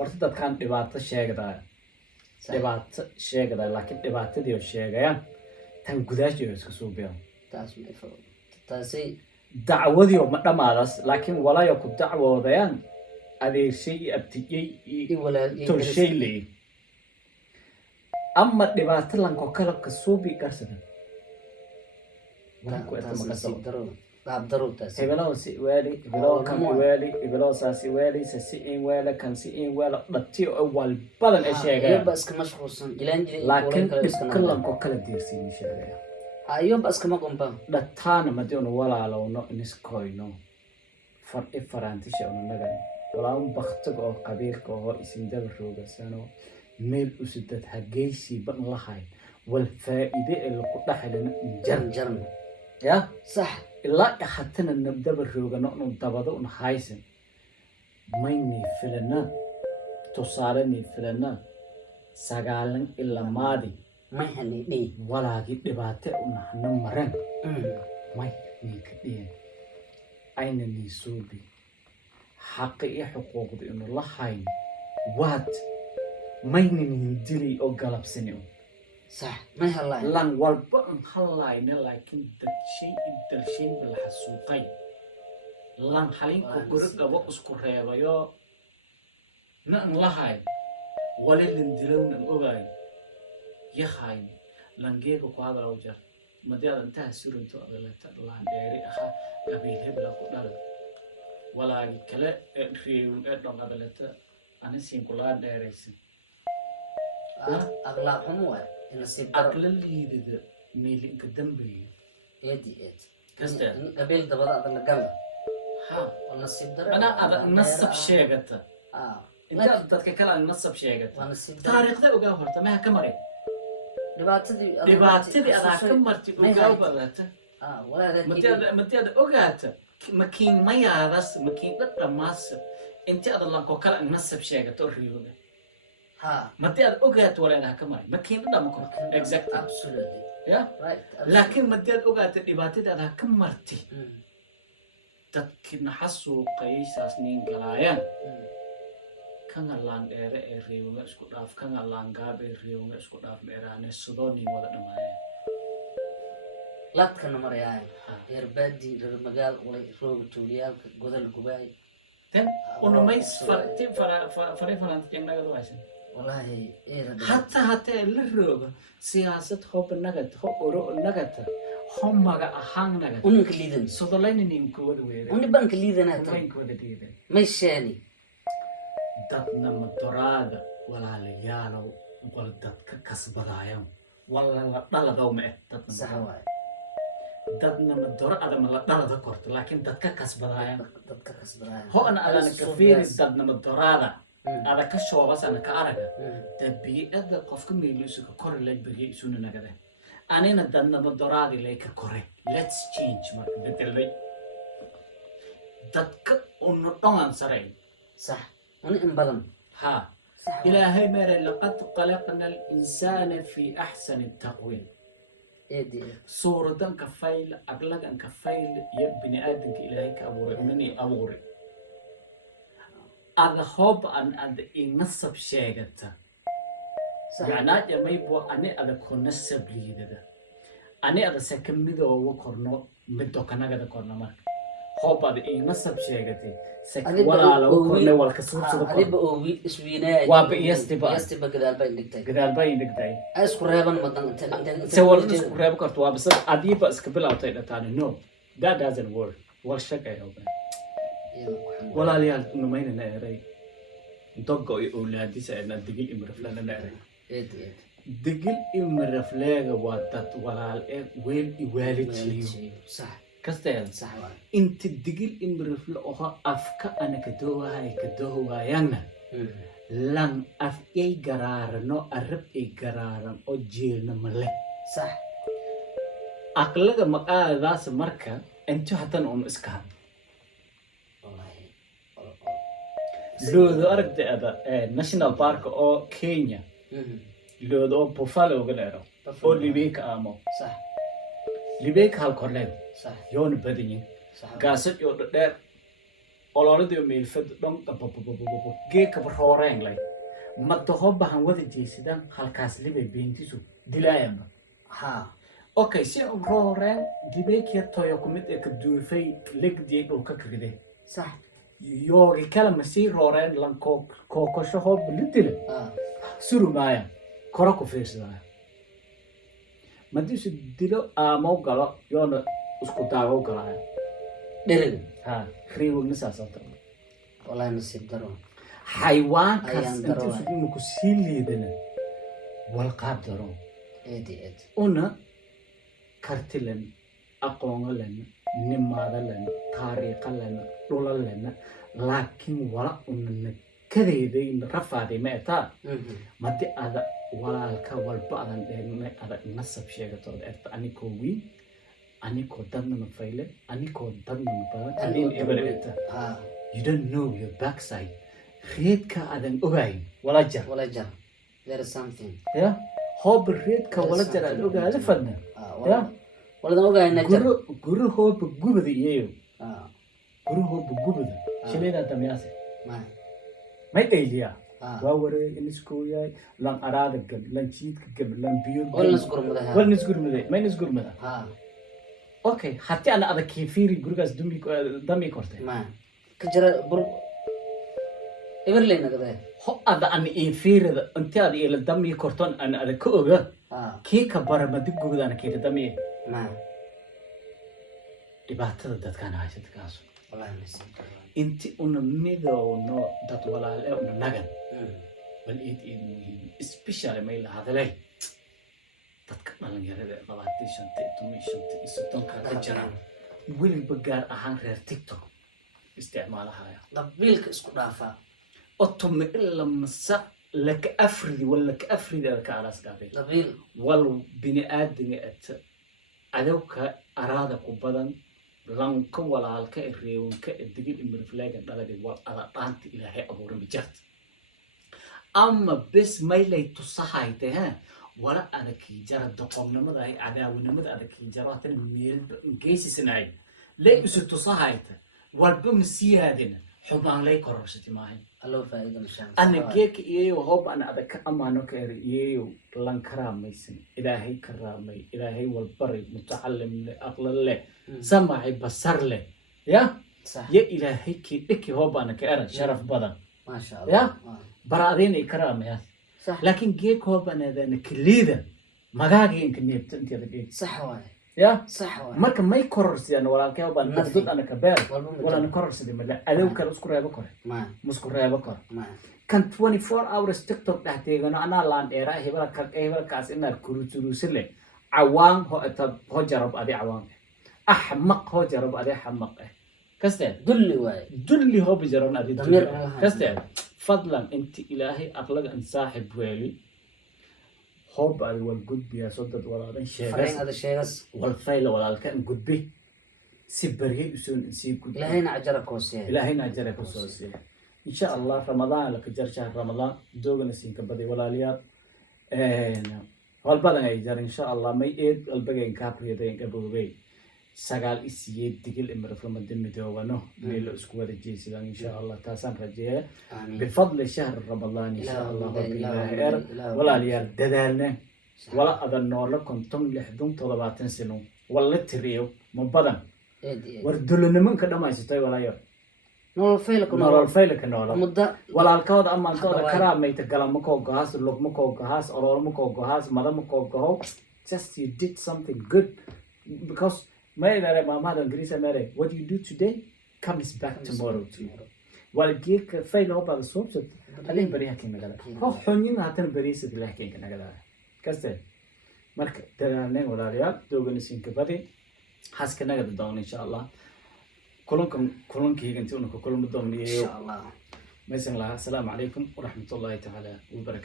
horta dadkan dhibaato sheegada dhibaato sheegada laakiin dhibaatadii oo sheegayaan tan gudaashiisa isku soo biyo taas ma ifo taasay dacwadii oo ma dhamaadas laakiin walaayo ku dacwoodayaan adeegshay abtiyay tolshayley ama dhibaato lanko kala ka soo bi qarsada waan ku eedahay qaab daruurtaas hebelaw si wali hebelaw kan wali hebelaw saasi wali si in wala kan si in wala dhati oo wal badan ay sheegayaan bas ka mashquulsan ilaan jiray laakiin kallanko kala diirsiin sheegaya ayo bas kama qomba dhataana madina walaalowno iniskoyno farantisha oo nagan walaa baqtiga oo qabiilka oo isin daba roogasano meel usidad hageysi ban lahayn wal faa'iido ee ku dhaxlana jarjarn ya صح ilaa xatana nabdaba roogano inuu dabado un haysan mayni filana tusaalani filana sagaalan ilaa maadi may hanidii walaagi dhibaato una maran may ninka dheen ayna niisuubi xaqi iyo xuquuqda inuu la hayn waad mayni dili oo galabsani صح ما هلا لان والبن هلاين لكن دشين الدلشين بالحسوقي لان حلين كقرب أبو أسكر هيبايا نحن لهاي ولا لندلون الأوعي يخاين لان جيبو قادر أوجر مدير انتهى سورن تو أغلى لان ديري أخا قبيل هبلا قدر ولا كلا ريو أدم أغلى أنا سينكولان ديريسن أغلى حموة نصيب أقل اللي ذا ميل قدام بي يدي يد كسر قبيل دبضة أغلى قلة ها ونصيب در أنا هذا نصب شيء قلت أنت تتكلم عن نصب شيء قلت ونصيب تاريخ ذا وجاهرت ما هكمري دبعتدي أنا كمرتي وجاهرت ولا متى هذا وجاهرت مكين ما يعرس مكين لا ماس أنت هذا الله كوكلا نصب شيء قلت أوريونه ها متى هذا وجاهرت ولا أنا كمري مكين لا ممكن exactly absolutely yeah right لكن متى هذا وجاهرت دبعتدي أنا كمرتي dadkina xasuuqay saasniin galaayaan kan allaan dheere ee reewga isku dhaaf kan allaan gaab ee reewga isku dhaaf dheeraane sudooni wada dhamaayeen ladkana marayaan eerbaadi reer magaal walay rooga tuuliyaalka godol gubaay tan unumay farti farant jengnaga duwaysan wallahi hatta la rooga siyaasad hob nagad hob oro nagad همّا أحانا ونك ليدن صدلين نيمكو ودويرة ونبانك ليدن هاتو ونك ودويرة مشاني داتنا مدراد ولا ليالو ولا داتك كسبرايم ولا لا دوم داتنا صحواي داتنا مدراد ما لا ذكرت لكن داتك كسبرايم داتك كسبرايم هو أنا كثير داتنا مدراد هذا كشوا بس أنا كأرجع تبي إذا قفكم يلوسك كورلج بيجي سنة نجده أنا ندنا مدرادي ليك كوري let's change ما بدلي دتك ونطعن سري صح ونقبلن ها إلهي مر لقد خلقنا الإنسان في أحسن التقويم إيدي صورة كفايل أغلق كفايل يبني آدم إلهي كأبوري مني أبوري هذا حب أن ينصب شيء يعني أنا ما يبغى أنا هذا كونسب لي ده أنا هذا سكمل هو كورنو مدة كنا كذا كورنو ما هو بعد إيه نسب شيء كذي سك ولا لو كورنو ولا كسر كسر أنا بقول إسوينا واب يستبا كذا البين دكتاي كذا البين دكتاي أسكرهبن مدن سوالف أسكرهب كرتوا بس أدي بس قبل أوتاي تاني no that doesn't work والشك أيوة ولا ليال نمين نعري دقوا أولادي سألنا دقيق إمرفلنا نعري دقل إمر فلاجة واتت ولا وين والد صح كستيل صح أنت دقل إمر فلاجة أفكا أنا كدوها يانا لان أفكي قرارنا أرب قرارنا أجيلنا ملك صح أقلق مقال ذاس مركا أنتو حتى نقوم إسكان لو ذا أرد هذا ناشونال بارك أو كينيا لو ذا بوفالو غيره أو ليبيك آمو صح ليبيك هالكورلين صح يون بدينين صح قاصد يود دير ololada meel fad dhan geeka rooreen lay madda hoobahan wada jeesidan halkaas libay beentisu dilaayamba ha okay si rooreen dibeekiya toyo kumid ee ka duufay legdii dhulka kagide صح yoogi kala masii rooreen lan kookosho hoob lidile ha surumaaya kora ku fiirsadaya madiisu dilo aamo galo yoona isku daago galaya dhereg ha riwigna saasata wallahi nasiib daro xayawaankaas Ayaan daro inta isugu ku sii liidana wal qaab daro eedi eed una kartilan aqoonga lana nimaada lana taariikha lana dhula lana laakiin wala una kadeedayna rafaaday ma etaa madi ada walaalka walba adan dheegnay ada nasab sheegato erta anikoo wiin anikoo dadnana fayle anikoo dadnana badan anin ebaleta ha you don't know your backside reedka adan ogayn wala jar wala jar there is something ya hoob reedka wala jar adan ogaay la fadna ya wala ogaayna jar guru hoob gubada iyayo ha guru hoob gubada shileeda damyaase ma may ayliya ha waa wareeg in isku yahay lan araada gab lan jiidka gab lan biyo wala nasgurmada ha wala nisgurmade may nisgurmada ha okay hatta ana ada kiifiri gurigaas dami kortay ma ka jira bur everlay nagade ho ada an iifirida inta ada ila dami korton an ada ka oga ha kii ka baramadi gubadana kii dami ma dhibaatada dadkaan haysata kaas wallahi nasiib daro inti una midowno dad walaale una nagan bal iid muhiim especially may la hadalay dadka dhalinyarada ee 25 ka jiraan weliba gaar ahaan reer tiktok isticmaalahaya qabiilka isku dhaafa otome ila masa laka afridi wala ka afridi ka alas gaabay qabiil wal bini aadamga at adawka araada ku badan lanka walaalka reewanka digil imriflaagan dhaladi wal ada dhaanta ilaahay abuuray mijart ama bis maylay tusahayte ha wala ana ki jara doqonnimada ay cadaawinimada ana ki jara tan meel geesisnay lay isu tusahayte walba masiyaadina xubaan lay kororsati maahay allo faa'iido mashaa ana geeka iyo hoob ana ada ka amaano ka iyo lan karaamaysan ilaahay karaamay ilaahay walbari mutacallim aqlalle سمعي بصر له يا صح يا إلهي كي إكي هو بانا كأنا شرف بدن ما شاء الله يا برادين إكرام يا صح لكن جيك هو بانا ذا نكليدا مجاجي يمكن يبتنتي هذا جيك صح واي يا صح واي مركب ما يكررس يعني ولا كيو بان نفضل أنا كبير ولا والله نكررس دي ملا ألو كان أذكر يا بكر ما مسكر يا بكر ما كان 24 hours تيك توك تحتي أنا لان إيرا هبلا كاس هبلا كاس إن الكروتروسلة عوام هو جرب أدي عوام أحمق هو جرب عليه حمق كستان دلي واي دلي هو بجرب عليه ضمير كستان فضلا أنت إلهي أخلق أن صاحب ويلي هو بعد والجود بيا صدد ولا فرين شيء هذا الشيء بس والفيل ولا كان جود بي سبريه يسون سيب جود لهنا عجرك وسيا إلهي ناجرك وصوصي إن شاء الله رمضان لك جر شهر رمضان دوغنا سين كبدي ولا ليا والبدن يجر إن شاء الله ما يد البعين كابري دين كبوبي سجال إسيد تقول إمر فلما دم توغنو بيل أسكواد الجيسان إن شاء الله تاسان رجيه بفضل شهر رمضان إن شاء الله ولا ليا ددالنا ولا هذا النور لكم تم لحدهم طلبات سنو ولا تريو مبدن وردلنا من كده ما يستوي ولا ير نور فيلك نور الفيلك نور مدة ولا الكود أما الكود كرام يتكلم مكو جهاز لوك مكو جهاز أرور مكو جهاز مدام مكو جهاز just you did something good because ما ماذا إنجليزي ما what you do today comes back tomorrow to you والجيك فيل هو بعد الصوب عليه بريها كنا قال هو حنين هاتن بريس الله كنا قال كسر مرك ترى ولا ريال دوغن سين كبدي حس كنا قد دون إن شاء الله كلهم كي يجنتون كلهم بدهم إن شاء الله مثلا السلام عليكم ورحمة الله تعالى وبركاته.